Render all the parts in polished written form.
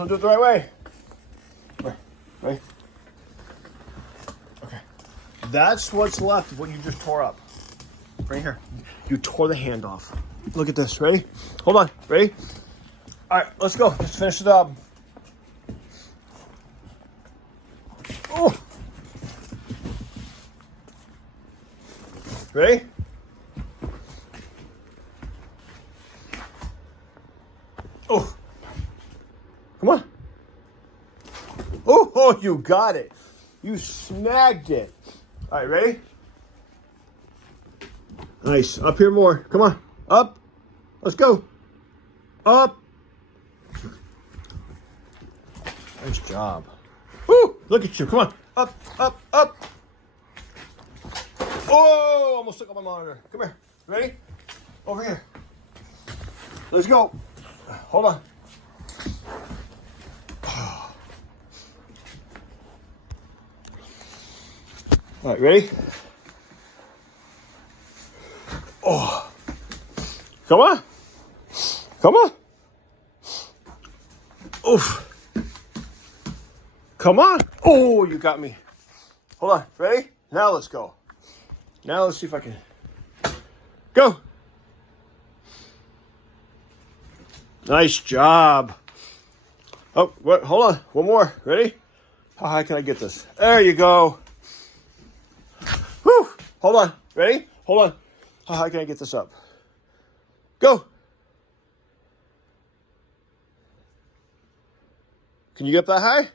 I'll do it the right way. Ready? Okay. That's what's left of what you just tore up. Right here. You tore the hand off. Look at this. Ready? Hold on. Ready? All right, let's go. Let's finish it up. Oh. Ready? Oh. Come on. Oh, you got it. You snagged it. All right, ready? Nice. Up here more. Come on. Up. Let's go. Up. Nice job. Woo! Look at you. Come on. Up, up, up. Oh, almost took up my monitor. Come here. Ready? Over here. Let's go. Hold on. All right, ready? Oh. Come on. Come on. Oof. Come on. Oh, you got me. Hold on. Ready? Now let's go. Now let's see if I can. Go. Nice job. Oh, what? Hold on. One more. Ready? How high can I get this? There you go. Whew. Hold on. Ready? Hold on. How high can I get this up? Go. Can you get up that high?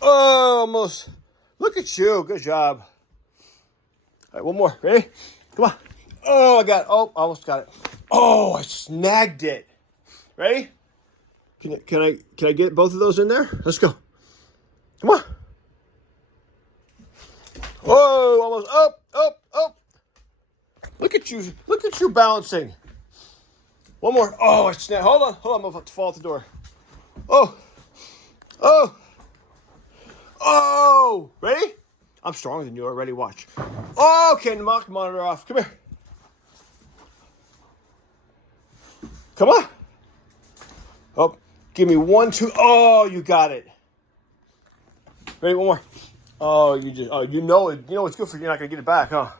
Oh, almost. Look at you. Good job. All right, one more. Ready? Come on. Oh, I got it. Oh, almost got it. Oh, I snagged it. Ready? Can I get both of those in there? Let's go. Come on. Whoa, almost up, up, up. Look at you. Look at you balancing. One more. Oh, I snagged. Hold on. I'm about to fall out the door. Oh. Oh. Oh. Ready? I'm stronger than you already. Watch. Oh, okay, knock the monitor off. Come here. Come on. Oh, give me 1, 2. Oh, you got it. Ready? One more. Oh, you know it. You know it's good for you. You're not gonna get it back, huh?